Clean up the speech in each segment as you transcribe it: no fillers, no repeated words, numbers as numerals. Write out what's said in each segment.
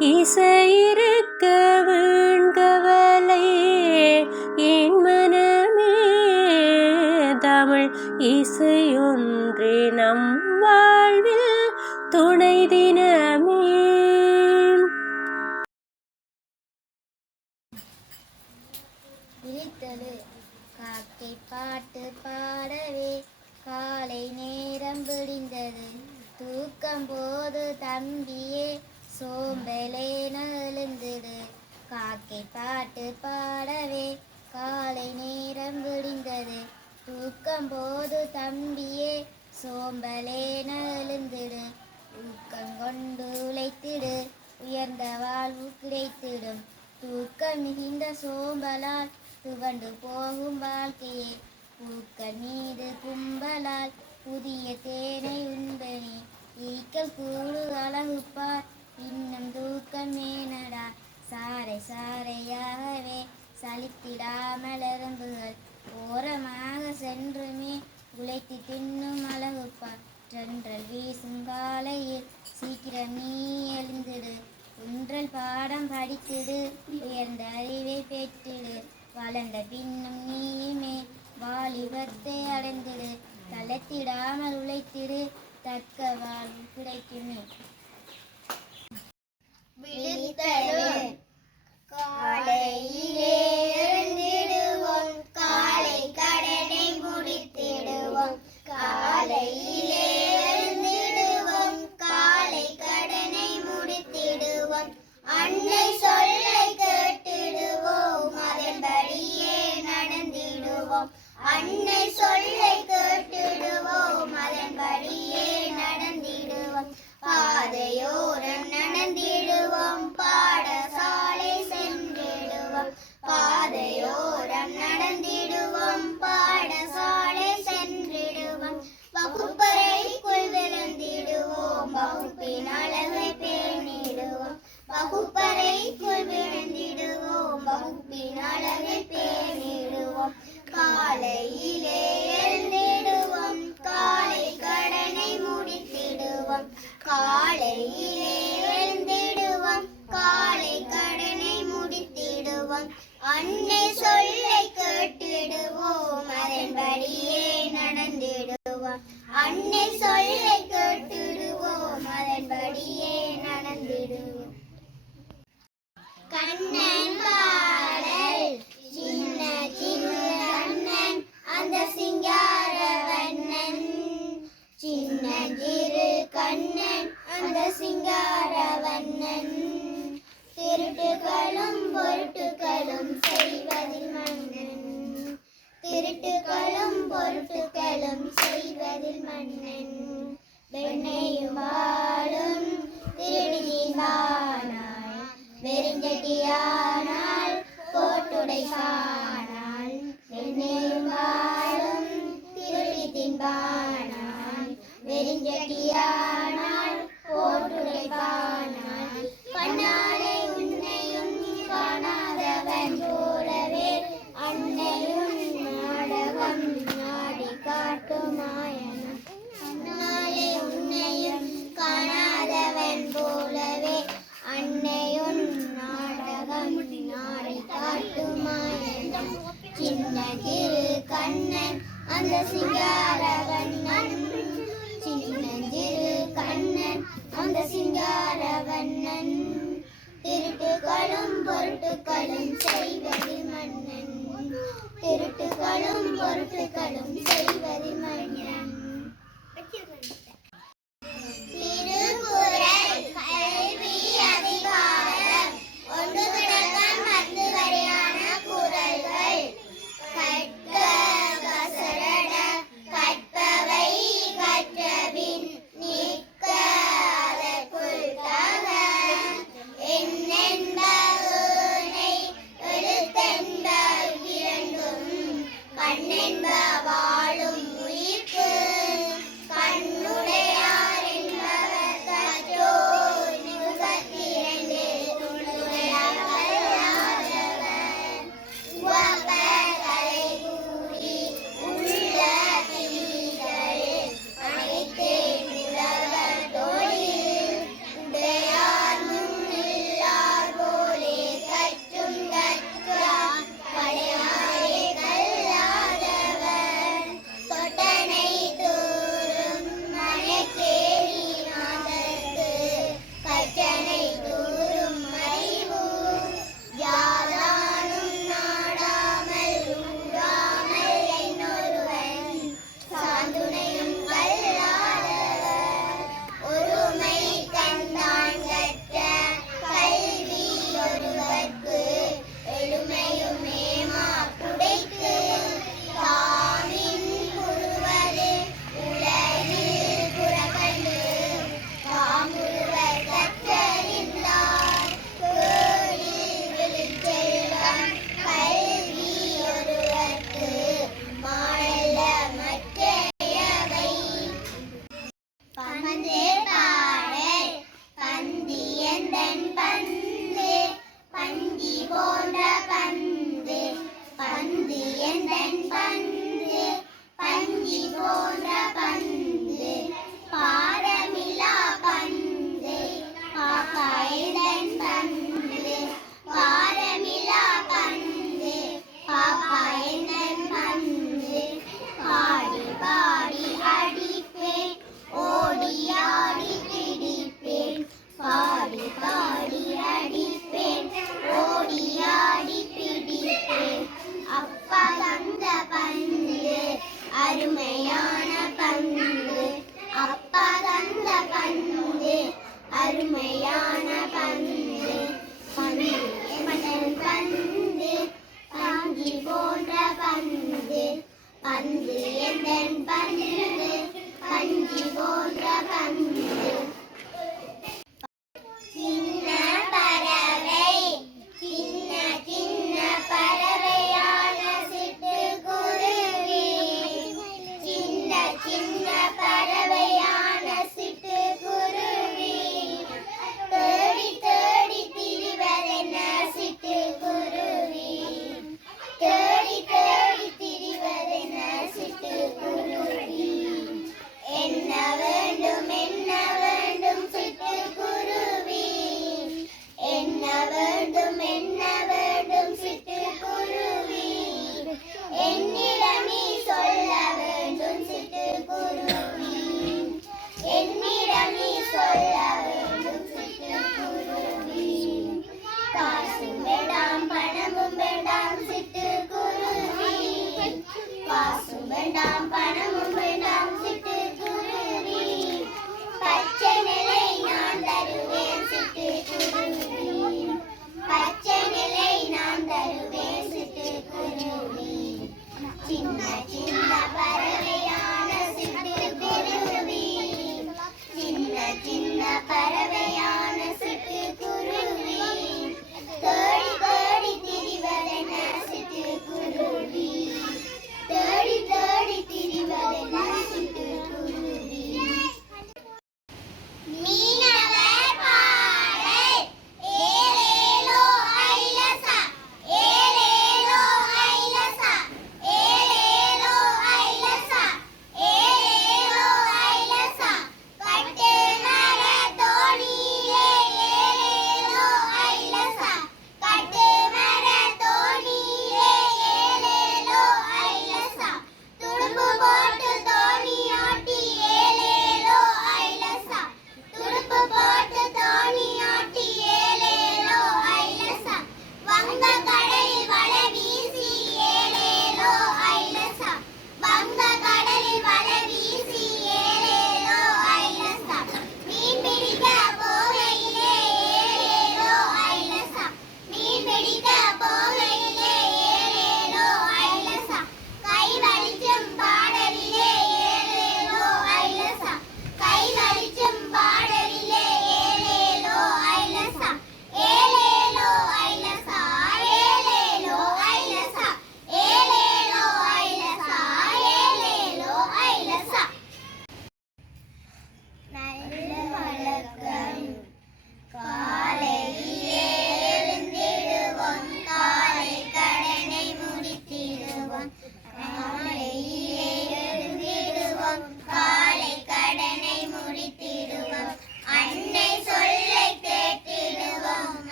இசையிருக்க வீண்கவலை என் மனமே தமிழ் இசையொன்றே நம் வாழ்வில் துணை தினமே. காக்கை பாட்டு பாடவே காலை நேரம் விடிந்தது. தூக்கம் போது தம்பியே சோம்பலேன எழுந்திடு. காக்கை பாட்டு பாடவே காலை நேரம் விடிந்தது. தூக்கம் போது தம்பியே சோம்பலேன எழுந்திடு. ஊக்கம் கொண்டு உழைத்திடு உயர்ந்த வாழ்வு கிடைத்திடும். தூக்கம் மிகுந்த சோம்பலால் துவண்டு போகும் வாழ்க்கையே. பூக்கள் மீது கும்பலால் புதிய தேனை உண்பனே. ஈக்கள் கூடு அழகுப்பார் இன்னும் தூக்கம் மேனடா. சாறை சாறையாகவே சலித்திடாமல் எறும்புகள் ஓரமாக சென்றுமே உழைத்து தின்னும் அழகுப்பார். தென்றல் வீசும் காலையில் சீக்கிரம் நீ எழுந்திடு. ஒன்றல் பாடம் படித்திடு உயர்ந்த அறிவை பெற்றிடு. வளர்ந்த பின்னும் நீயுமே வாலிபத்தை அடைந்திடு. தளர்த்திடாமல் உழைத்திடு தக்க வாழ்வு கிடைக்குமே. காலையிலே எழுந்திடுவோம் காலை கடனை முடித்திடுவோம். காலையிலே எழுந்திடுவோம் காலை கடனை முடித்திடுவோம். அன்னை சொல்லை கேட்டிடுவோம் அதன்படியே நடந்திடுவோம். அன்னை சொல்லை கேட்டிடுவோம் அதன்படியே நடந்திடுவோம். பாதையோரம் நடந்திடுவோம் பாடசாலை சென்றிடுவோம். பாதையோரம் நடந்திடுவோம் பாடசாலை சென்றிடுவோம். வகுப்பறைக்குள் விழுந்திடுவோம் வகுப்பின் அழகை பேணிடுவோம். வகுப்பறைக்குள் விழுந்திடுவோம் வகுப்பின் அழகை பேணிடுவோம். காலையிலே எழுந்திடுவோம் காலை கடனை முடித்திடுவோம். காலையிலே எழுந்திடுவோம் காலை கடனை முடித்திடுவோம். அன்னை சொல்லை கேட்டிடுவோம் அதன்படியே நடந்திடுவோம். அன்னை சொல்லை கேட்டிடுவோம் அதன்படியே நடந்திடுவோம். கண்ணன் பாடல் சின்ன சின்ன கண்ணன் அந்த சிங்காரவண்ணன். சின்ன சிறு கண்ணன் அந்த சிங்காரவண்ணன். திருட்டுகளும் பொருட்டுகளும் செய்வதில் மன்னன். திருட்டுகளும் பொருட்டுகளும் செய்வதில் மன்னன். வெண்ணையும் வாழும் திருடினானாய் வெறிஞ்சட்டியானால் போட்டுடைப்பானாள். வெண்ணையும் வாழும் திருடி தின்பானாய் வெறிஞ்சட்டியானால் போட்டுடைப்பானாள். கண்ணாலே உன்னையும் காணாதவன் போலவே அன்னையும் நாடகம் நாடி காட்டுமாயனம். கண்ணாலே உன்னையும் காணாதவன் போலவே அன்னையும் நாடகம் நாடி காட்டுமாயனம். சின்ன திரு கண்ணன் அந்த சிங்காரவண்ணன். சின்ன திரு கண்ணன் அந்த சிங்காரவண்ணன். திருட்டுகளும் பொருட்டுகளும் செய்வதில் மன்னன். திருட்டுகளும் பொருட்டுகளும் செய்வதில் மன்னன். திருக்குறள் கல்வி அதிகாரம் 1 தொடக்கம் 10 வரையான குறள்கள். கற்க கசடட கற்பவை கற்றபின் நிற்க அதற்குள் தக. எண்ணென்ப ஏனை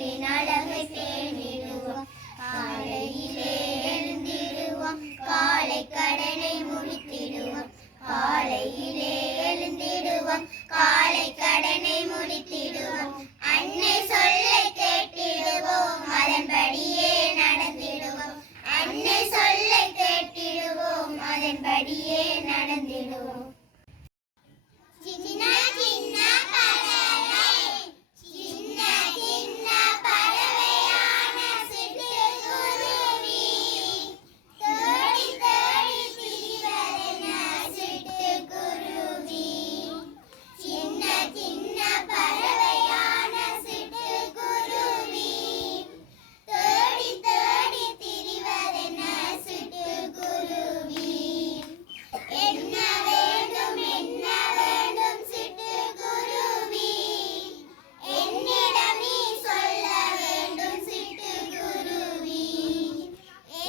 நாட்டின் அழகை பேணிடுவோம். காலையிலே எழுந்திடுவோம், காலை கடனை முடித்திடுவோம். காலையிலே எழுந்திடுவோம், காலை கடனை முடித்திடுவோம். அன்னை சொல்லை கேட்டிடுவோம், அதன்படியே நடந்திடுவோம். அன்னை சொல்லை கேட்டிடுவோம், அதன்படியே நடந்திடுவோம். சின்ன சின்ன பறவை, சின்ன சின்ன பறவையான சிட்டுக்குருவி, தேடி தேடி திரிவதென்ன சிட்டுக்குருவி. சின்ன சின்ன பறவையான சிட்டுக்குருவி, தேடி தேடி திரிவதென்ன சிட்டுக்குருவி. என்ன வேண்டும் என்ன வேண்டும் சிட்டுக்குருவி, என்னிடம் நீ சொல்ல வேண்டும் சிட்டுக்குருவி.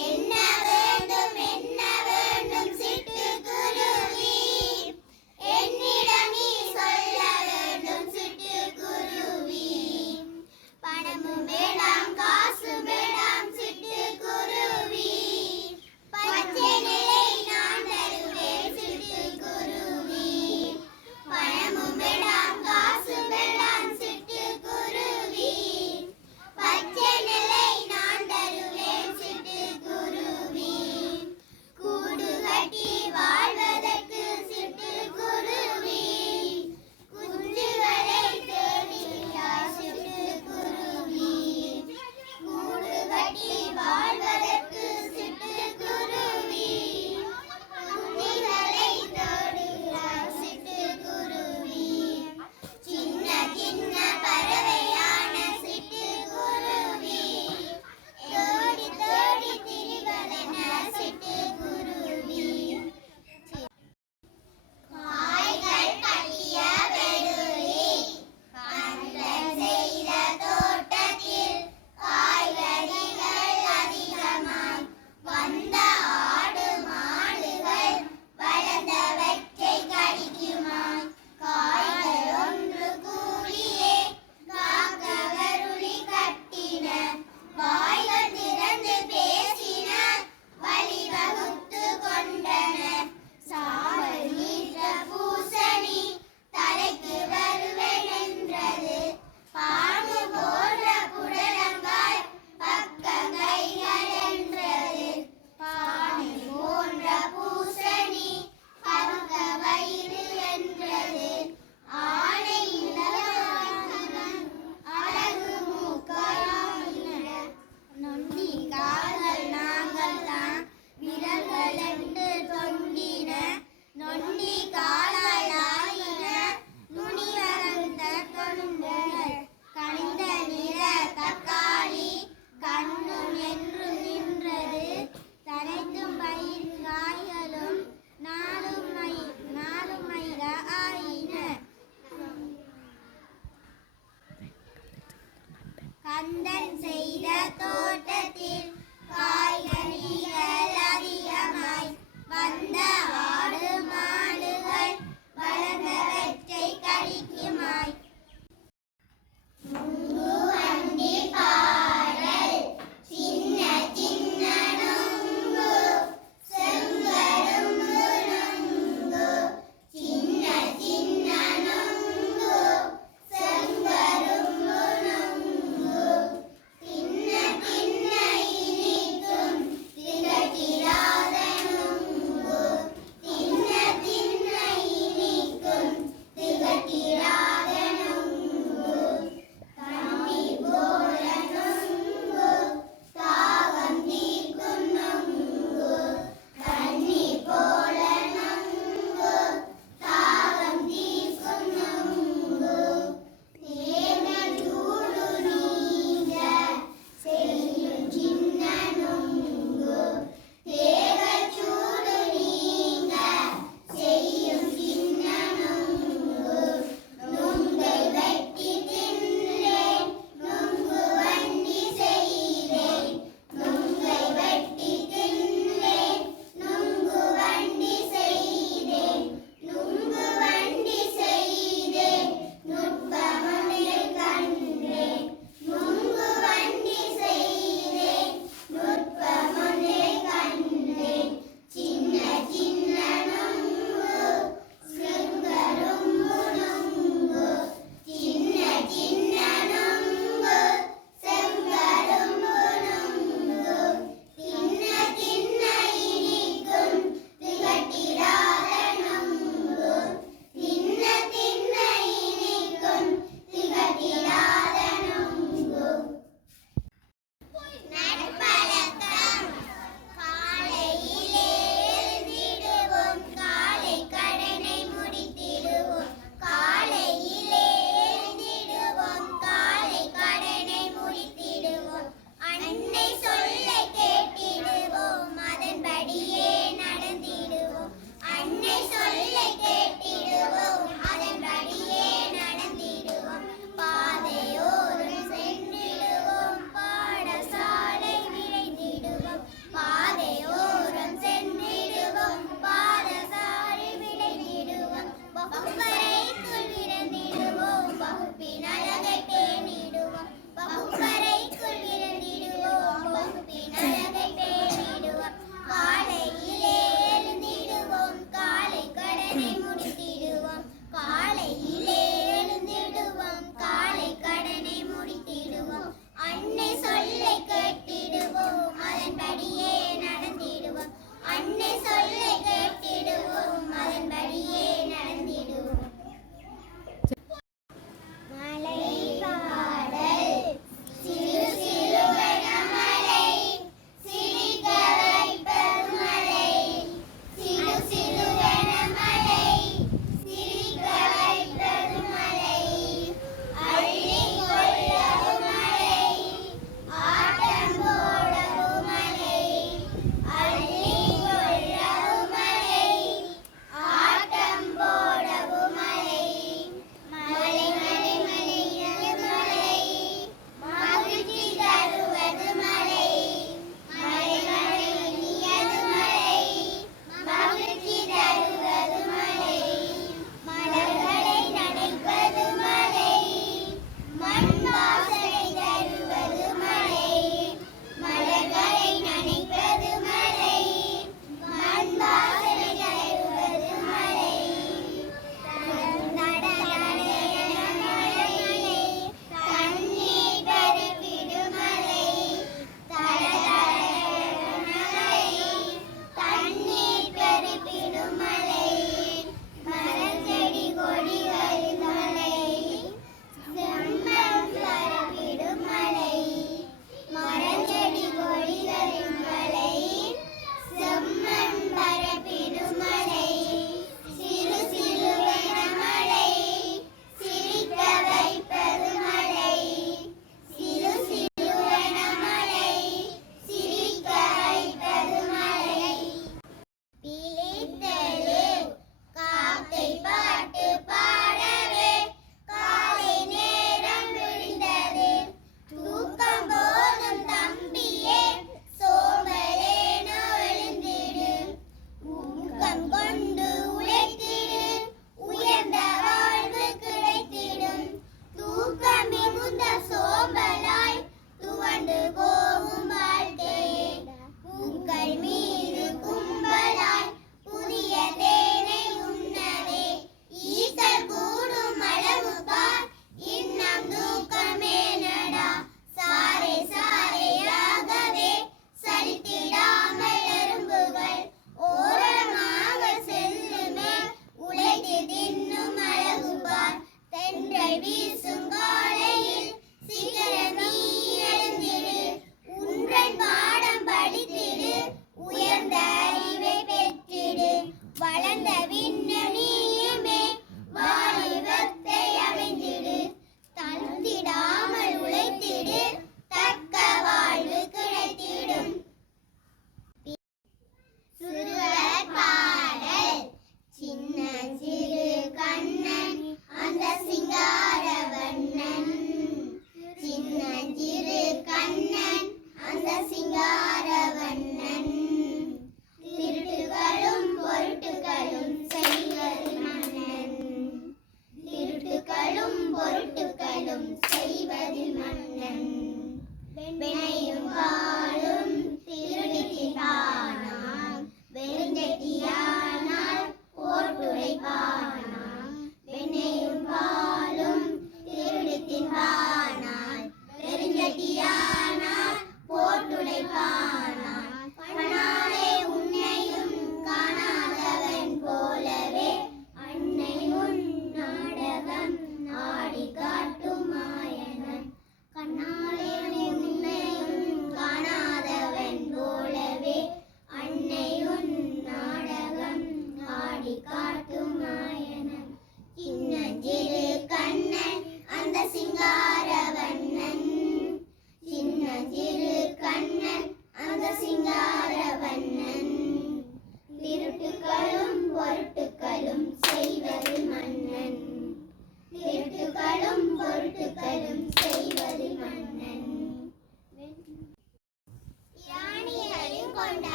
என்ன வேண்டும் சிட்டுக்குருவி, என்னிடம் நீ சொல்ல வேண்டும் சிட்டுக்குருவி. பணமும் வேண்டாம் காசும் வேண்டாம் சிட்டுக்குருவி, பச்சை நிலை நான் தருவேன் சிட்டுக்குருவி. பணமும் வேண்டாம் காசும் வேண்டாம் சிட்டுக்குருவி, பச்சை நிலை நான் தருவேன் சிட்டுக்குருவி. கூடு கட்டி வாழ்வதற்கு சிட்டுக்குருவி, குஞ்சுகளை தேடுகிறாய் சிட்டுக்குருவி. கூடு கட்டி வாழ்வதற்கு சிட்டுக்குருவி, குஞ்சுகளை தேடுகிறாய் சிட்டுக்குருவி. சின்ன சின்ன பறவையான சிட்டுக்குருவி, தேடி தேடி திரிவதென்ன சிட்டுக்குருவி. காய்கள் கட்டிய வெள்ளி, கந்தன் செய்த தோட்டத்தில் காய்கறிகள் அதிகமாய், வந்த ஆடு மாடுகள் வளர்ந்தவற்றை கடிக்குமாய். காய்கள் ஒன்று கூடியே காக்கவருளி கட்டின, வாய்கள் திறந்து பேசின, வழிவகுத்து கொண்டன. சாவல் நீற்ற பூசணி தலைக்கு வருவேன் என்றது, பாம்பு போன்ற புடலங்காய் பக்க கைகள் என்றது. பானை போன்ற பூசணி பக்க வயிறு என்றது, ஆனை இளவரசன் அழகு மூக்காயின. நொண்டி கால்கள் நாங்கள் தான் விரல்கள் என்று தொண்டின, நொண்டி காலாயின நுனி வளர்ந்த தொண்டர்கள். கனிந்த நிற தக்காளி கண்ணும் என்று நின்றது, தனைத்தும் பயிர் காய்களும் நாலும் மயிர ஆயின. கந்தன் செய்த தோட்டத்தில் காய்கறிகள் அதிகமாய், வந்த ஆடு மாடுகள் வளர்ந்தவற்றை கடிக்குமாய். நுங்கு வண்டி பாடல், சின்ன சின்ன நுங்கு செங்கரும்பு நுங்கு, சின்ன சின்ன நுங்கு செங்கரும்பு நுங்கு. தின்ன தின்ன இனிக்கும்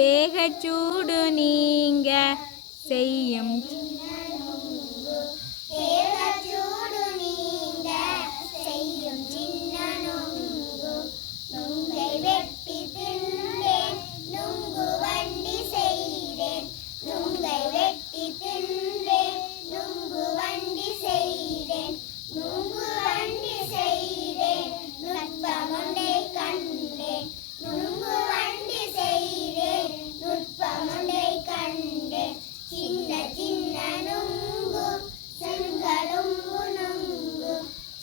தேகச்சூடு நீங்க செய்யும் தேகச்சூடு நீங்க செய்யும் சின்ன நுங்கு நுங்கை வெட்டி தின்றேன் நுங்கு வண்டி செய்தேன் நுங்கை வெட்டி தின்றேன் நுங்கு வண்டி செய்தேன் நுங்கு வண்டி செய்தேன் நுட்பமுண்டை கண்டேன் நுங்கு வண்டி செய்தேன் நுட்பமுண்டை கண்டேன் சின்ன சின்ன நுங்கு செங்கரும்பு நுங்கு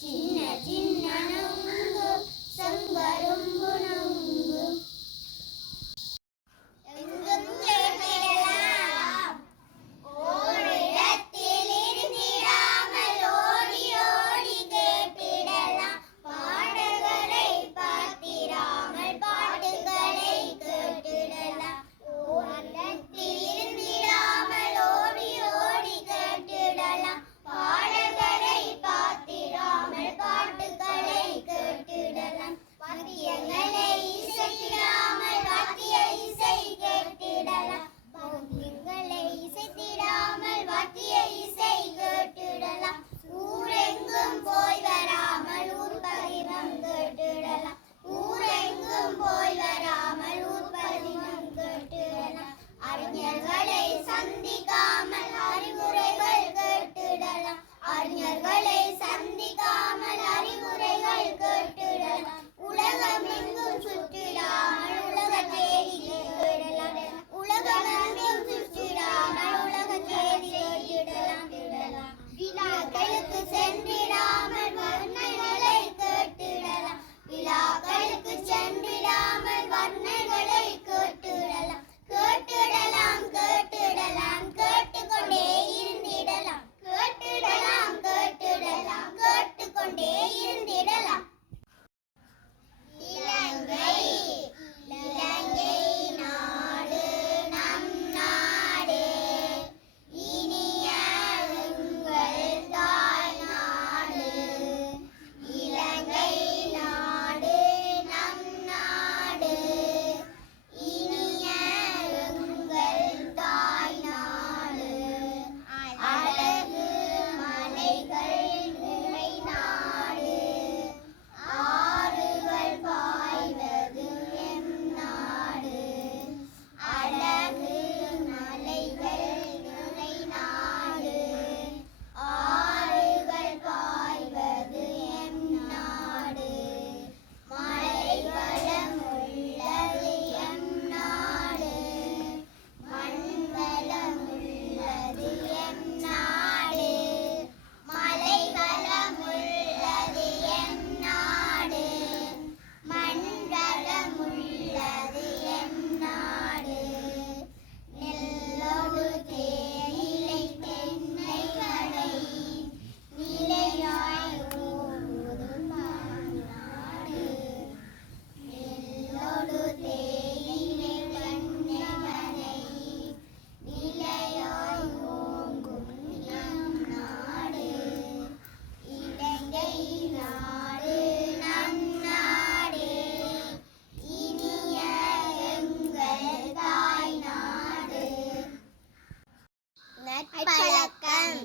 சின்ன சின்ன நுங்கு செங்கரும்பு நுங்கு எங்கும் கேட்டிடலாம் ஓரிடத்தில் இருந்திடாமல் ஓடி ஓடி கேட்டிடலாம் பாடல்களை பார்த்திடாமல் பாட்டுகளை கேட்டிடலாம் ஓரிடத்தில் இருந்திடாமல் ஓடி ஓடி கேட்டிடலாம் பாடல்களை பார்த்திடாமல் பாட்டுகளை கேட்டிடலாம் வாத்தியங்களை இசைத்திடாமல் வாத்திய இசை கேட்டிடலாம் வாத்தியங்களை இசைத்திடாமல் வாத்திய இசை கேட்டிடலாம் ஊரெங்கும் போய் வராமல் ஊர்பதினம் கேட்டிடலாம் ஊரெங்கும் போய் வராமல் ஊர்பதினம் கேட்டிடலாம் அறிஞர்களை சந்திக்காமல் அறிவுரைகள் கேட்டிடலாம் அறிஞர்களை சந்திக்காமல் அறிவுரைகள் கேட்டிடலாம் உலகமெங்கும் சுற்றிடாமல் உலக செய்தி கேட்டிடலாம் உலகமெங்கும் சுற்றிடாமல் உலக செய்தி கேட்டிடலாம் விழாக்களுக்கு சென்றிடாமல் வர்ணனைகளை கேட்டிடலாம் விழாக்களுக்கு சென்றிடாமல் வர்ணனைகளை கேட்டிடலாம் கேட்டிடலாம் கேட்டிடலாம் கேட்டுக்கொண்டே இருந்திடலாம் கேட்டிடலாம் கேட்டிடலாம் கேட்டுக்கொண்டே இருந்திடலாம் இலங்கை இலங்கை நாடு நம் நாடு இனிய எங்கள் தாய் நாடு இலங்கை நாடு நம் நாடு இனிய எங்கள் தாய் நாடு அழகு மலைகள் நிறை நாடு ஆறுகள் பாய்வது எம் நாடு அழகு மலைகள் நிறை நாடு ஆறுகள் பாய்வது எம் நாடு மலை வளம் உள்ளது எம் நாடு மண் வளம் உள்ளது எம் நாடு மலை வளம் உள்ளது எம் நாடு மண் வளம் உள்ளது எம் நாடு நெல்லோடு தேயிலை தென்னைகளை நிலையாய் ஓடுவதும் நாடு நெல்லோடு தேயிலை தென்னைகளை நிலையாய் ஓங்கும் நம் நாடு இலங்கை நாடு நம் நாடு இனிய எங்கள் தாய் நாடு நட்பழக்கம்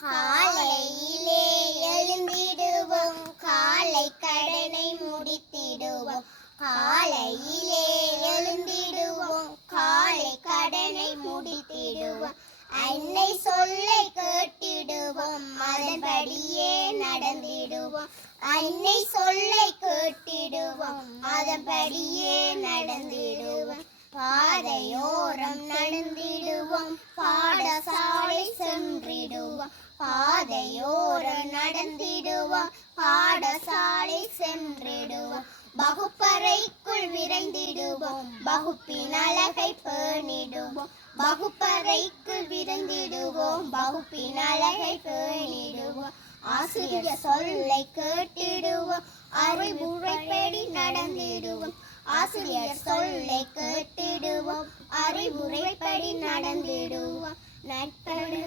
காலையிலே எழுந்திடுவோம் காலை கடனை முடித்திடுவோம் காலையிலே எழுந்திடுவோம் காலை கடனை முடித்திடுவோம் அன்னை சொல்லை கேட்டிடுவோம் அதன்படியே நடந்திடுவோம் அன்னை சொல்லை கேட்டிடுவோம் அதன்படியே நடந்திடுவோம் பாதையோரம் நடந்திடுவோம் பாடசாலை சென்றிடுவோம் பாதையோரம் நடந்திடுவோம் பாடசாலை சென்றிடுவோம் வகுப்பறைக்குள் விரைந்திடுவோம் வகுப்பின் அழகை பேணிடுவோம் வகுப்பறைக்குள் விரைந்திடுவோம் வகுப்பின் அழகை பேணிடுவோம் ஆசிரியர் சொல்லை கேட்டிடுவோம் அறிவுரைப்படி நடந்திடுவோம் ஆசிரியர் சொல்லை கேட்டிடுவோம் அறிவுரைப்படி நடந்திடுவோம் நட்புகளை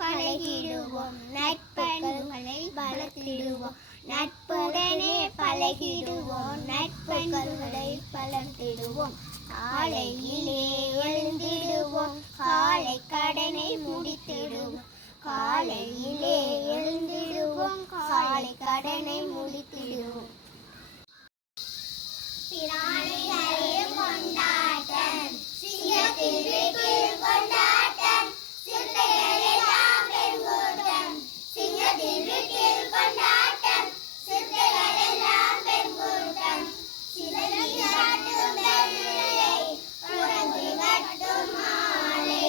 பழகிடுவோம் நட்பண்புகளை வளர்த்திடுவோம் நட்புடனே பழகிடுவோம் நட்பண்புகளை வளர்த்திடுவோம் காலையிலே எழுந்திடுவோம் காலை கடனை முடித்திடுவோம் காலையிலே எழுந்திடுவோம் காலை கடனை முடித்திடுவோம் பிராணிகளே கொண்டாட்டம் சிங்கத்தின் வீட்டில் கொண்டாட்டம் சிறுத்தைகளெல்லாம் பெருங்கூட்டம் சிங்கத்தின் வீட்டில் கொண்டாட்டம் சிறுத்தைகளெல்லாம் பெருங்கூட்டம் சிலந்தி கட்டும் வெள்ளை குரங்கு கட்டும் மாலை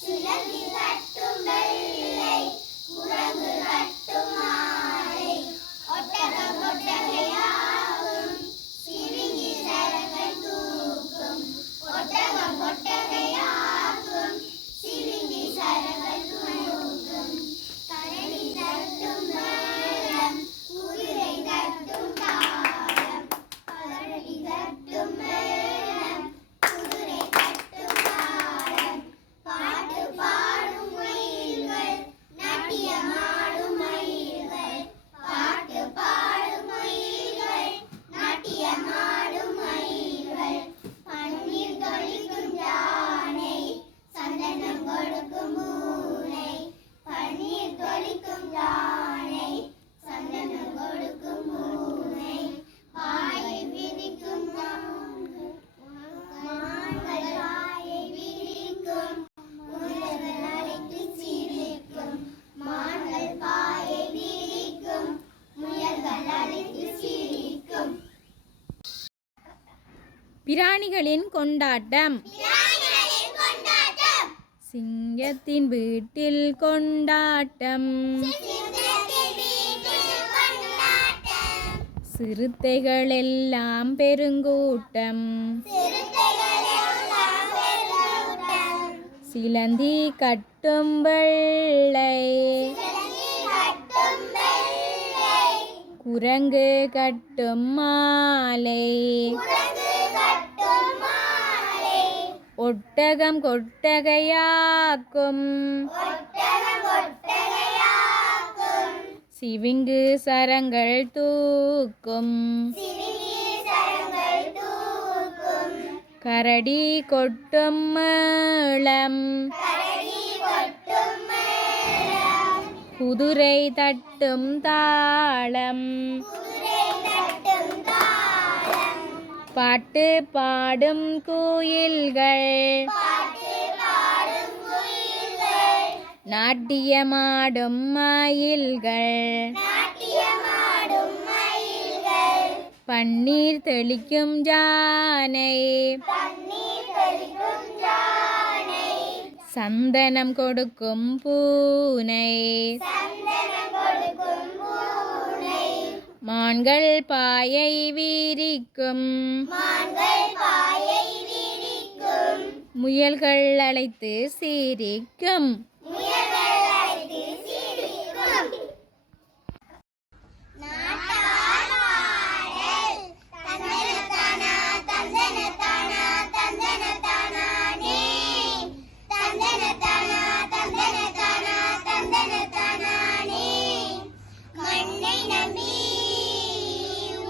சிலந்தி கட்டும் வெள்ளை குரங்கு கட்டும் மாலை ஒட்டகம் ஒட்டகையாகும் சிவிங்கி சரங்கள் தூக்கும் ஒட்டகம் ஒட்டகையாகும் சிவிங்கி சரங்கள் தூக்கும் கரடி தட்டும் மேளம் குதிரை தட்டும் தாளம் கரடி தட்டும் மேளம் குதிரை தட்டும் தாளம் பாட்டு பாடும் மயில்கள் நாட்டியமாடும் மயில்கள் பாட்டு பாடும் மயில்கள் நாட்டியமாடும் மயில்கள் பன்னீர் தொளிக்கும் யானை சந்தனம் கொடுக்கும் பூனை பன்னீர் தொளிக்கும் யானை சந்தனம் கொடுக்கும் பூனை பாயை விரிக்கும் மான்கள் பாயை விரிக்கும் முயல்கள் அழைத்து சிரிக்கும் மான்கள் பாயை விரிக்கும் முயல்கள் அழைத்து சிரிக்கும் பிராணிகளின் கொண்டாட்டம் பிராணிகளின் கொண்டாட்டம் சிங்கத்தின் வீட்டில் கொண்டாட்டம் சிங்கத்தின் வீட்டில் கொண்டாட்டம் சிறுத்தைகள் எல்லாம் பெருங்கூட்டம் சிறுத்தைகளெல்லாம் பெருங்கூட்டம் சிலந்தி கட்டும் வெள்ளை சிலந்தி கட்டும் வெள்ளை குரங்கு கட்டும் மாலை குரங்கு கட்டும் மாலை ஒட்டகம் கொட்டகையாக்கும் ஒட்டகம் ஒட்டகையாக்கும் சிவிங்கு சரங்கள் தூக்கும் சிவிங்கி சரங்கள் தூக்கும் கரடி கொட்டும் மேளம் கரடி கொட்டும் மேளம் குதிரை தட்டும் தாளம் குதிரை தட்டும் தாளம் பாட்டு பாடும் குயில்கள் பாட்டு பாடும் குயில்கள் நாட்டியமாடும் மயில்கள் நாட்டியமாடும் மயில்கள் பன்னீர் தெளிக்கும் யானை தண்ணீர் தெளிக்கும் யானை சந்தனம் கொடுக்கும் பூனை சந்தனம் கொடுக்கும் பூனை மான்கள் பாயை விரிக்கும் மான்கள் பாயை விரிக்கும் முயல்கள் அழைத்து சிரிக்கும் முயல்கள் அழைத்து சிரிக்கும் நாட்டார் பாடல் தந்தனத்தானா தந்தனத்தானா தந்தனத்தானானே தந்தனத்தானா தந்தனத்தானா தந்தனத்தானானே மண்ணை நம்பி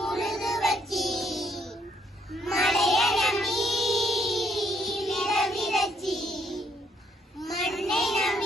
உழுது வச்சி மழைய நம்பி நிலவிரச்சி மண்ணை நம்பி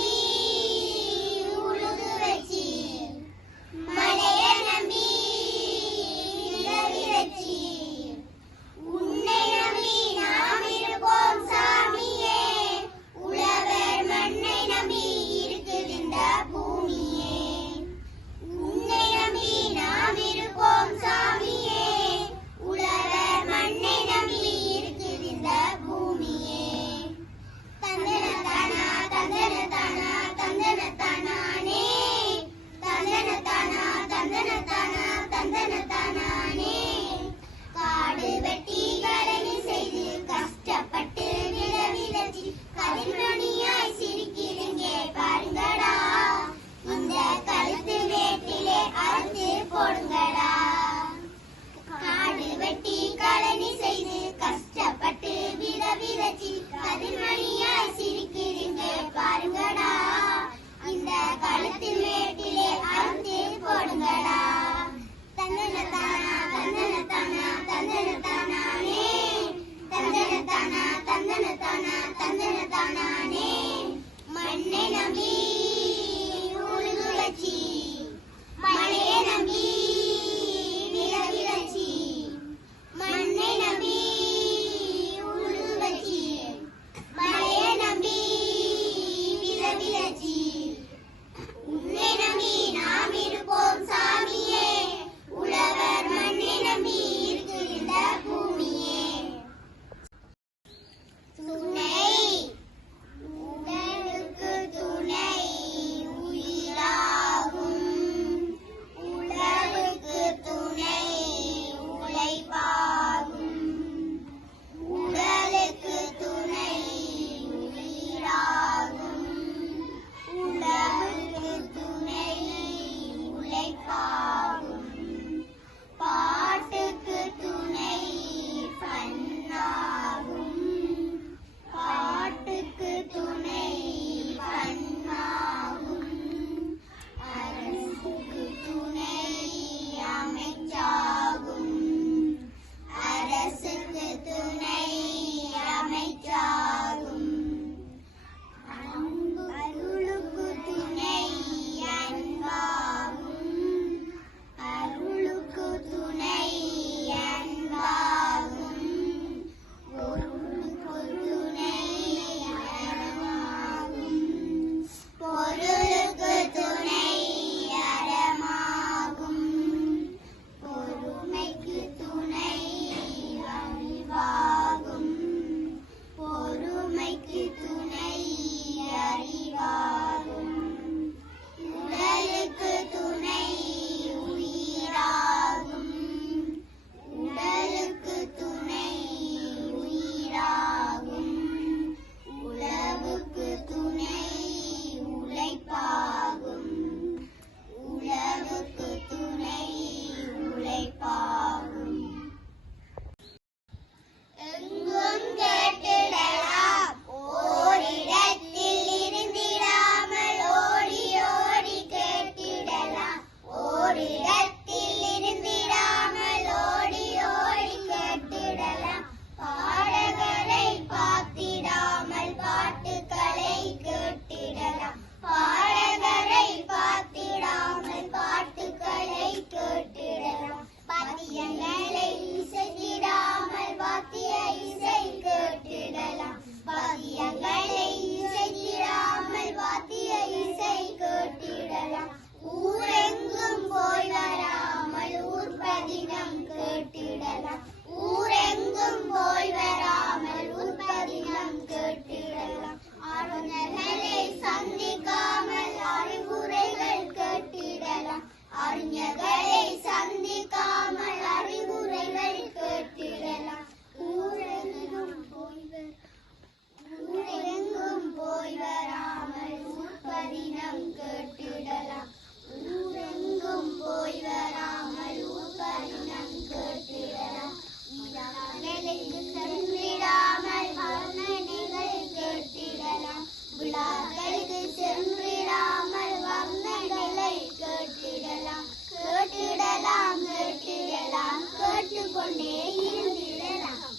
கொண்டே இருந்திடலாம்.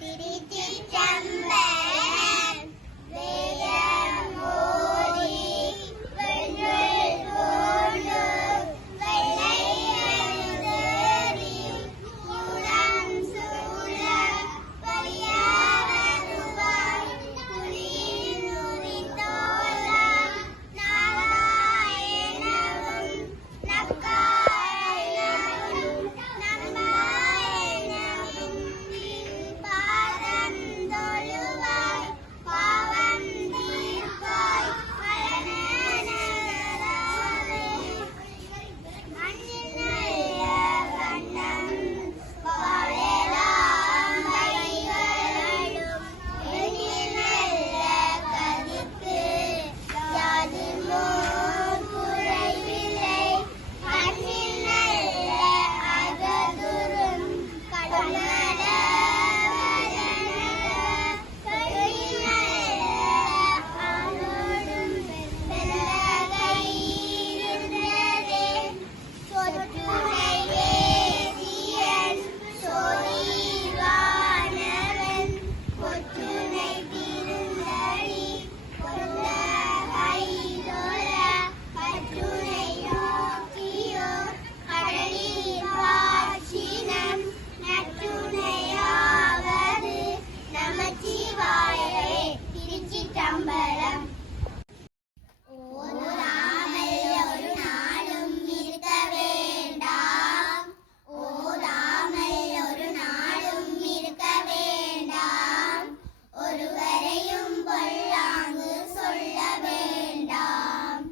திருச்சிற்றம்பலம். வேதம் ஓதி வெள்ளல் போன்று வெள்ளை அணிந்தேறி குளம் சூழ பையவருவாய் புலியின் உரித்தோலம் நாராயணவும் நக்காயணவும் நம்பாயணவும் பாதம் தொழுவாய் பாவம் தீர்ப்பாய் பழனராவே. மண்ணில் நல்ல வண்ணம் வாழலாம் வைகளும் எண்ணில் நல்ல கதிக்கு யாதுமோ குறைவில்லை. கண்ணில் நல்ல அகதுரும் கடமல கையில் நல்ல ஆணோடும் வெள்ளகை இருந்ததே. சொற்றுணை வேதியன் சோதிவானவன் பொற்றுணை திருந்தடி கொல்ல ஐதொழ பற்றுணை நோக்கியோர் கடலில் வாச்சினம் நற்றுணையாவது நமச்சிவாயவே. திருச்சிற்றம்பலம். ஓதாமல் ஒரு நாளும் இருக்க வேண்டாம். ஓதாமல் ஒரு நாளும் இருக்க வேண்டாம். ஒருவரையும் பொல்லாங்கு சொல்ல வேண்டாம்.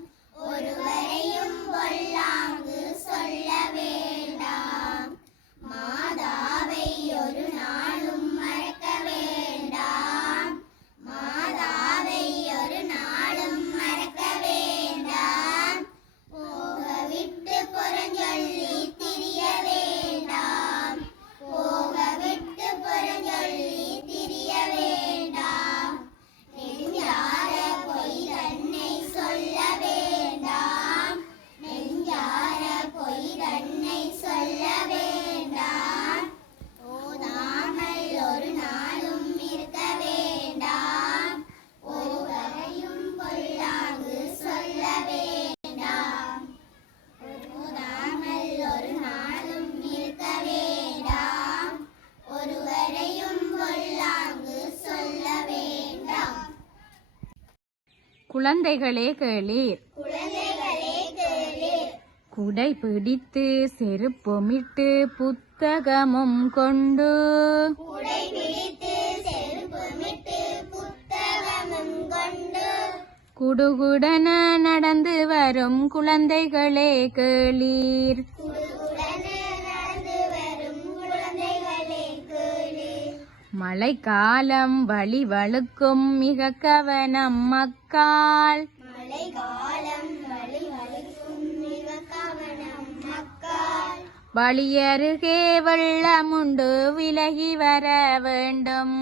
ஒருவரையும் பொல்லாங்கு சொல்ல வேண்டாம். மாதாவை ஒரு நாளும் மறக்க வேண்டாம். மாதாவை ஒரு நாளும் மறக்க வேண்டாம். போக விட்டு புறஞ்சொல்லி திரிய வேண்டாம். போக விட்டு புறஞ்சொல்லி திரிய வேண்டாம். நெஞ்சார பொய் தன்னை சொல்ல வேண்டாம். நெஞ்சார பொய் தன்னை சொல்ல வேண்டாம். ஓதாமல் ஒரு நாளும் இருக்க வேண்டாம். ஒருவரையும் பொல்லாங்கு சொல்ல வேண்டாம். ஓதாமல் ஒரு நாளும் இருக்க வேண்டாம். ஒருவரையும் பொல்லாங்கு சொல்ல வேண்டாம். குழந்தைகளே கேளீர். குழந்தைகளே கேளீர். குடை பிடித்து செருப்புமிட்டு புத்தகமும் கொண்டு குடை பிடித்து செருப்புமிட்டு புத்தகமும் கொண்டு குடுகுடன நடந்து வரும் குழந்தைகளே கேளீர். குடுகுடனே நடந்து வரும் குழந்தைகளே கேளீர். மழைக்காலம் வழி வழுக்கும் மிக கவனம் மக்கால். மழைக்காலம் வழி வழுக்கும் மிக கவனம் மக்கால். வழியருகே வெள்ளமுண்டு விலகி வர வேண்டும்.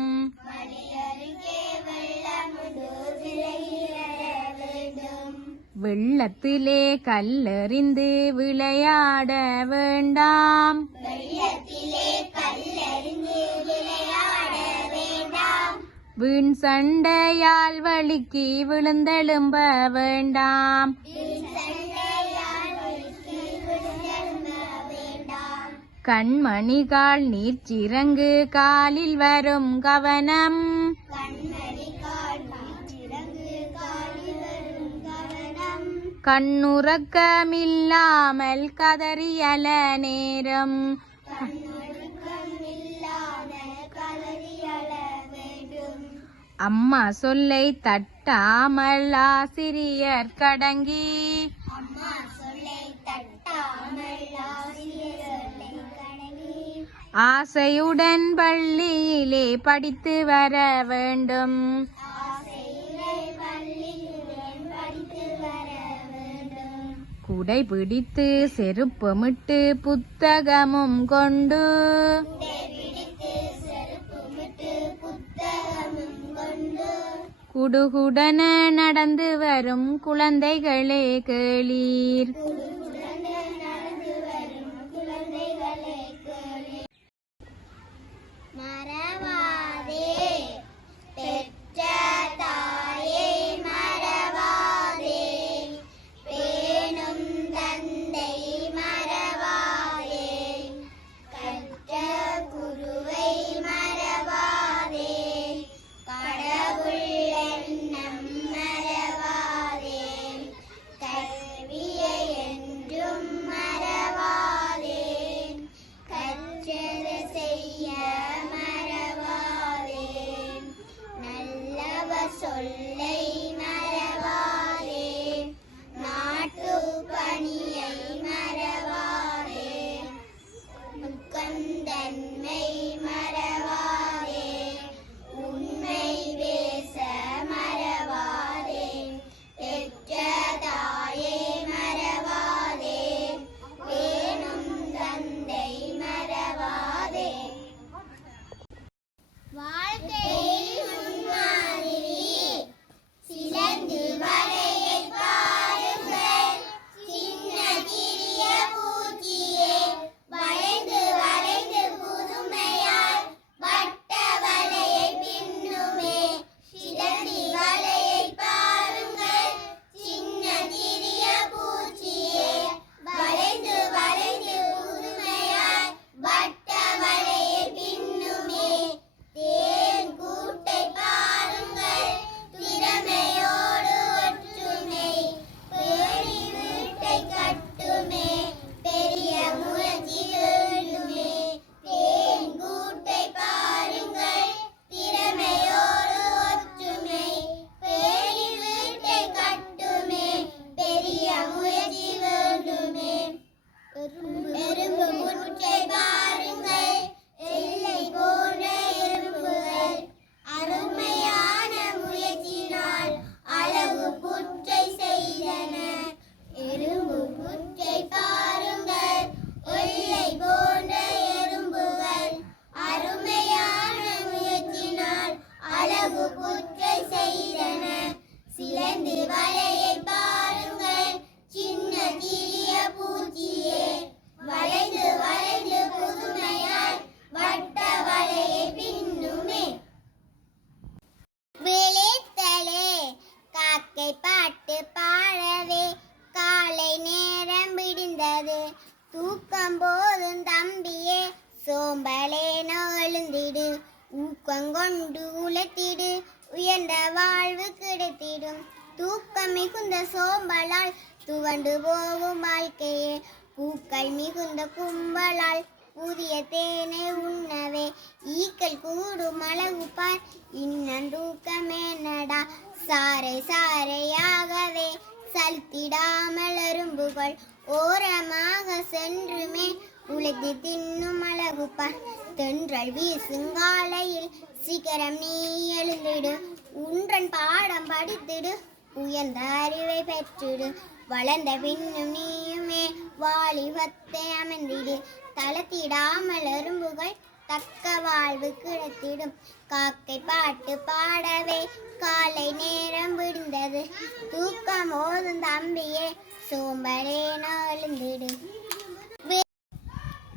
வழியருகே வெள்ளமுண்டு விலகி வர வேண்டும். வெள்ளத்திலே கல்லெறிந்து விளையாட வேண்டாம். வெள்ளத்திலே கல்லெறிந்து விளையாட வேண்டாம். வீண் சண்டையால் வழுக்கி விழுந்தெழும்ப வேண்டாம். சண்டையால் வழுக்கி விழுந்தெழும்ப வேண்டாம். கண்மணிகால் நீர்ச்சிறங்கு காலில் வரும் கவனம். கண்மணிக்கால் நீச்சிறங்கு காலில் வரும் கவனம். கண்ணுறக்கமில்லாமல் கதறியல நேரம். கண்ணொழுக்கம் இல்லாமல் கதறியழ வேண்டும். அம்மா சொல்லை தட்டாமல் ஆசிரியர் கடங்கி. அம்மா சொல்லை தட்டாமல் ஆசிரியர் சொல்லை கடங்கி. ஆசையுடன் பள்ளியிலே படித்து வர வேண்டும். ஆசையிலே பள்ளியுடன் படித்து வர வேண்டும். குடை பிடித்து செருப்பமிட்டு புத்தகமும் கொண்டு குடை பிடித்து செருப்புமிட்டு புத்தகமும் கொண்டு குடுகுடன நடந்து வரும் குழந்தைகளே கேளீர். குடுகுடனே நடந்து வரும் குழந்தைகளே ஊக்கங்கொண்டு உழைத்திடு உயர்ந்த வாழ்வு கிடைத்திடும். தூக்கம் மிகுந்த சோம்பலால் துவண்டு போகும் வாழ்க்கையே பூக்கள் மிகுந்த கும்பலால் புதிய தேனை உண்ணவே ஈக்கள் கூடும் அழகு பார் இன்னும் தூக்கமேனடா. சாறை சாறையாகவே சலித்திடாமல் எறும்புகள் ஓரமாக சென்றுமே உழைத்து தின்னும் அழகு பார். தென்றல் வீசுங்காலையில் சீக்கிரம் நீ எழுந்திடு உன்றன் பாடம் படித்திடு உயர்ந்த அறிவை பெற்றிடு. வளர்ந்த பின்னும் நீயுமே வாலிபத்தை அமைந்திடு தளத்திடாமல் எறும்புகள் தக்க வாழ்வு கிடைத்திடும். காக்கை பாட்டு பாடவே காலை நேரம் விடுந்தது தூக்கம் ஓதும் தம்பியே சோம்பலே எழுந்திடு.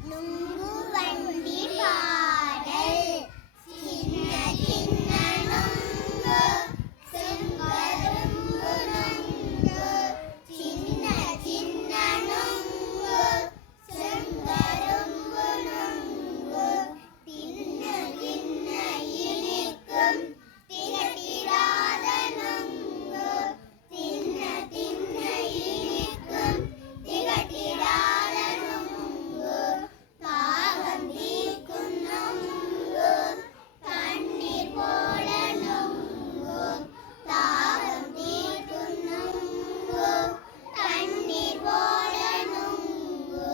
நுங்கு வண்டி பாடல் சின்ன சின்ன நுங்கு செங்கரும்பு நுங்கு சின்ன சின்ன நுங்கு செங்கரும்பு நுங்கு தின்ன தின்ன இனிக்கும் திகட்டிடாத நுங்கு தின்ன தின்ன இனிக்கும் திகட்டிடாத நுங்கு தாகம் தீர்க்கும் நுங்கு தண்ணீர் போல நுங்கு தாகம் தீர்க்கும் நுங்கு தண்ணீர் போல நுங்கு.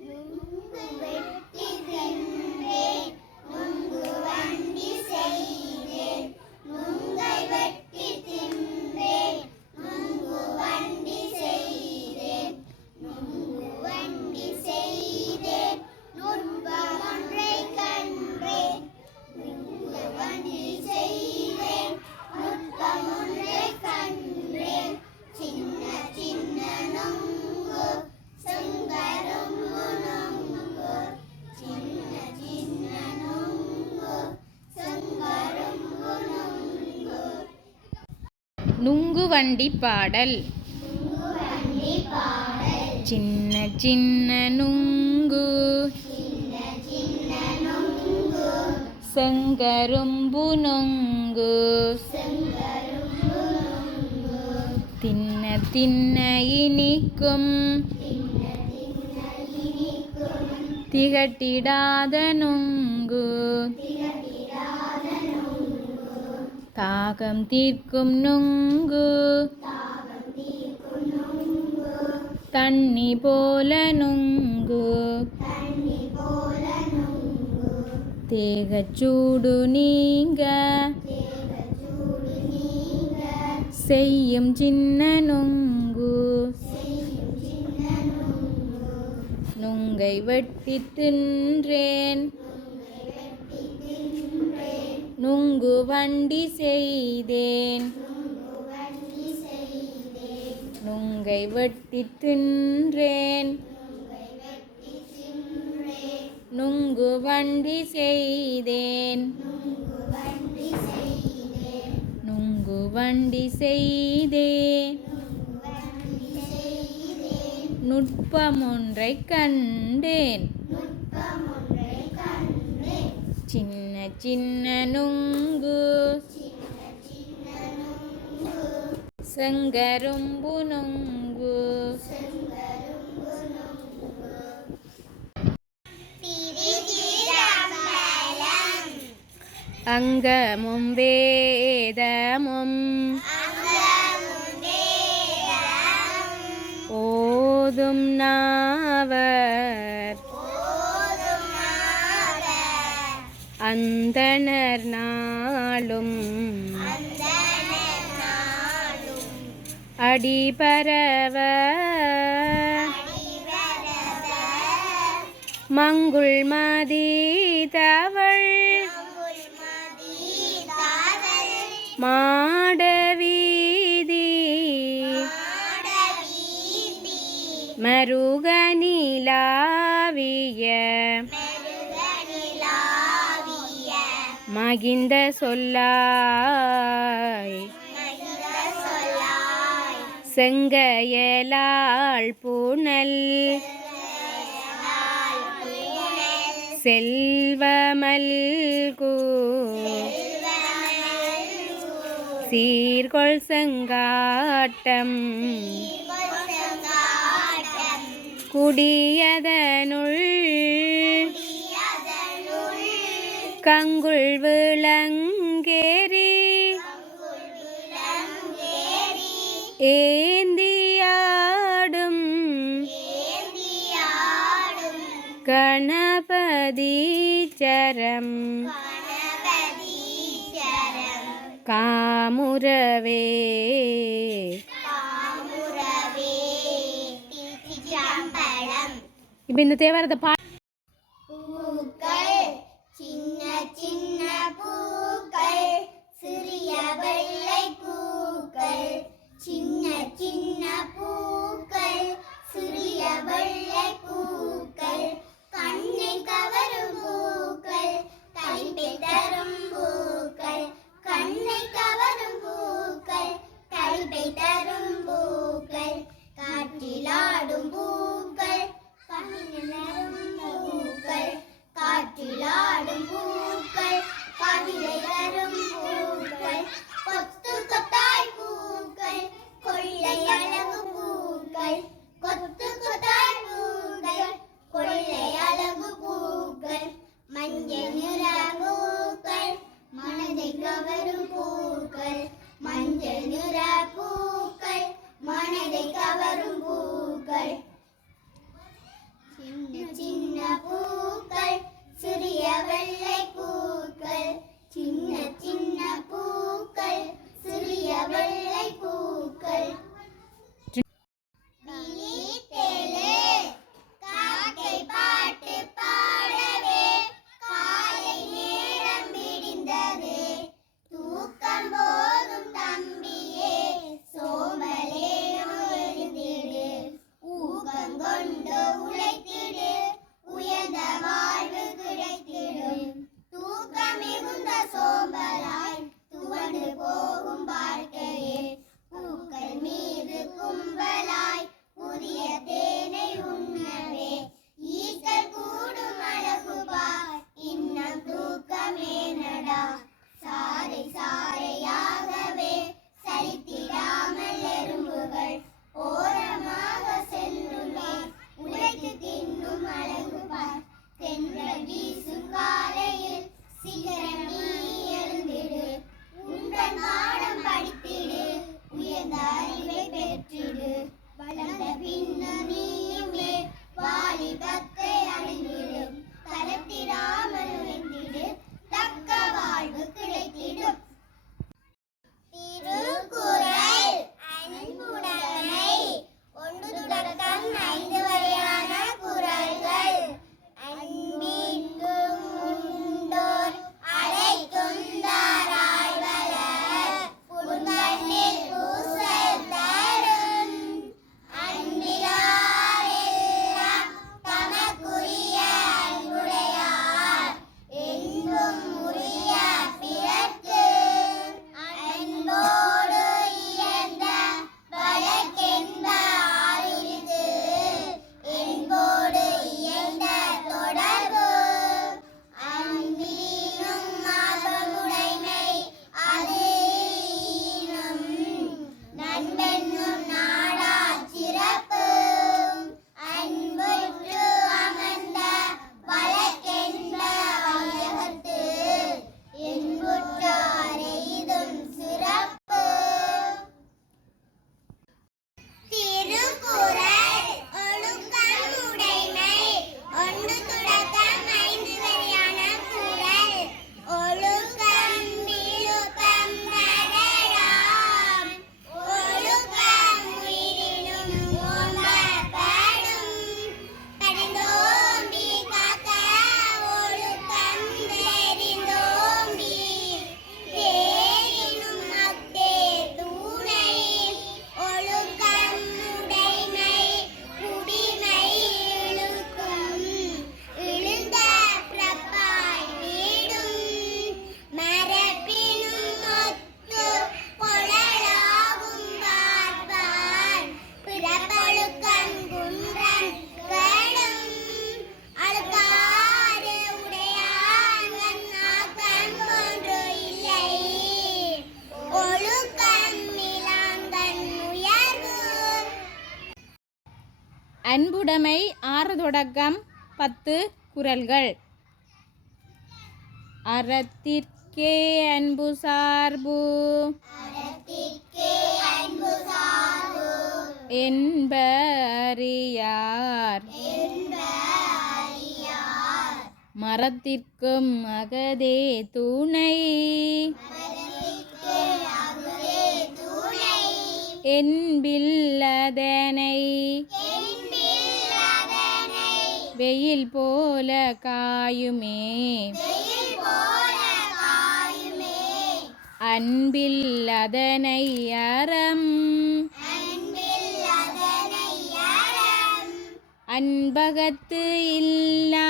நுங்கு வெட்டி தின்றேன் நுங்கு வண்டி செய்தேன் நுங்கை வெட்டி தின்றேன் நுங்கு வண்டி செய்தேன் நுங்கு வண்டி செய்தேன் நுட்பம் ஒன்றை கண்டேன் நுங்கு வண்டி செய்தேன் நுட்பம் ஒன்றை கண்டேன். சின்ன சின்ன நுங்கு செங்கரும்பு நுங்கு சின்ன சின்ன நுங்கு செங்கரும்பு நுங்கு. நுங்கு வண்டி பாடல். வண்டி பாடல் சின்ன சின்ன நுங்கு சின்ன சின்ன நுங்கு செங்கரும்பு நுங்கு செங்கரும்பு நுங்கு தின்ன தின்ன இனிக்கும் தின்ன தின்ன இனிக்கும் திகட்டிடாத நுங்கு திகட்டிடாத நுங்கு தாகம் தீர்க்கும் நுங்கு தாகம் தீர்க்கும் நுங்கு தண்ணி போல நுங்கு தண்ணி போல நுங்கு தேகச்சூடு நீங்க தேகச்சூடு நீங்க செய்யும் சின்ன நுங்கு செய்யும் சின்ன நுங்கு நுங்கை வெட்டி தின்றேன் நுங்கை வெட்டி தின்றேன் நுங்கு வண்டி செய்தேன் நுங்கு வண்டி செய்தேன் நுங்கை வெட்டி தின்றேன் நுங்கை வெட்டி தின்றேன் நுங்கு வண்டி செய்தேன் நுங்கு வண்டி செய்தேன் நுங்கு வண்டி செய்தேன் நுங்கு வண்டி செய்தேன் நுட்பம் ஒன்றை கண்டேன் நுட்பம் ஒன்றை கண்டேன். சின்ன சின்ன நுங்கு சின்ன சின்ன நுங்கு செங்கரும்பு நுங்கு செங்கரும்பு நுங்கு. திருச்சிற்றம்பலம். அங்கமும் வேதமும் அங்கமும் வேதமும் ஓதும் நாவர் ஓதும் நாவர் அந்தணர் நாளும் அந்தணர் நாளும் அடிபரவ அடிவரவ மங்குள் மதி தவள் மதி தாவல் மாடவீதி மாடவீதி மருகனிலாவிய மெருகனிலாவிய மகிந்த சொல்லாய் மகிழ சொல்லாய் செங்கையலாள் புனல் செல்வமல்கு சீர்கொள் செங்காட்டம் குடியதனுள் கங்குள் விளங்கேரி ஏந்தியாடும் கணபதீச்சரம் காமுரவே இப்போ இந்த தேவாரத்தை பூக்கள் சின்ன சின்ன பூக்கள் சிறிய வெள்ளை பூக்கள் சின்ன சின்ன பூக்கள் சிறிய வெள்ளை பூக்கள் கண்ணை கவரும் பூக்கள் கைப்பை தரும் பூக்கள் கண்ணை கவரும் பூக்கள் கைப்பை தரும் பூக்கள் காற்றிலாடும் பூக்கள் பூக்கள் காற்றிலாடும் பூக்கள் கவிதை தரும் பூக்கள் கொத்து கொத்தாய் பூக்கள் கொள்ளை அழகு பூக்கள் கொத்து கொத்தாய் பூக்கள் கொள்ளை அழகு பூக்கள் மஞ்சள் நிற பூக்கள் மனதை கவரும் பூக்கள் மஞ்சள் நிற பூக்கள் மனதை கவரும் பூக்கள் சின்ன சின்ன பூக்கள் சிறிய வெள்ளை பூக்கள் சின்ன சின்ன பூக்கள் சிறிய வெள்ளை பூக்கள் விழித்தெழு, காக்கை பாட்டு பாடவே காலை நேரம் விடிந்தது தூக்கம் போதும் தம்பியே சோம்பலேனோ எழுந்திடு ஊக்கங்கொண்டு உழைத்திடு உயர்ந்த வாழ்வு கிடைத்திடும் தூக்கம் மிகுந்த சோம்பலாய் துவண்டு போகும் வாழ்க்கையே பூக்கள் மீது கும்பலாய் புதிய தேனை உண்ணவே ஈக்கள் கூடும் அழகு பார் இன்னும் தூக்கமே நடா சாறை சாறையாகவே சரித்திடாமல் எறும்புகள் ஓரமாக செல்லுமே உழைத்து தின்னும் அழகு பார் தென்றல் வீசும் காலையில் சிகரம் நீ எழுந்திடு உங்கள் பாடம் படித்திடு உயர்ந்த அறிவை பெற்றிடு வளர்ந்த பின்னு நீயுமே வாலிபத்தை அடைந்திடு தளர்த்திடாமல் உழைத்திடு தக்க வாழ்வு கிடைத்திடும் திருக்குறள் அன்புடைமை 1 தொடக்கம் 5 வரையான குறள்கள் அன்பிற்கு உண்டோர் அன்புடைமை 6 தொடக்கம் 10 குறள்கள். அறத்திற்கே அன்பு சார்பு என்ப அறியார் மரத்திற்கும் அகதே துணை என்பில்லதனை வெயில் போல காயுமே அன்பில்லதனை அறம் அன்பகத்து இல்லா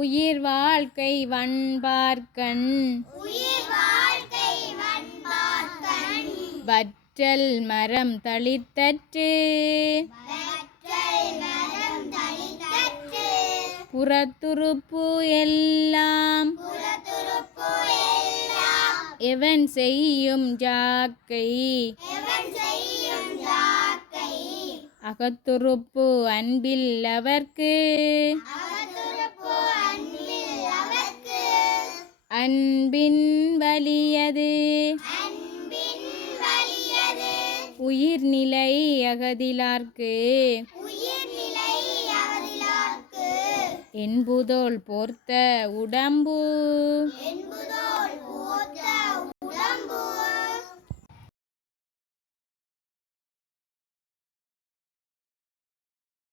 உயிர் வாழ்க்கை வண்பார்க்கண் வற்றல் மரம் தளித்தற்று புறத்துறுப்பு எல்லாம் எவன் செய்யும் ஜாக்கை அகத்துறுப்பு அன்பில் அவர்க்கு அன்பின் வலியது உயிர்நிலை அகதிலார்க்கு என்புதோள் போர்த்த உடம்பு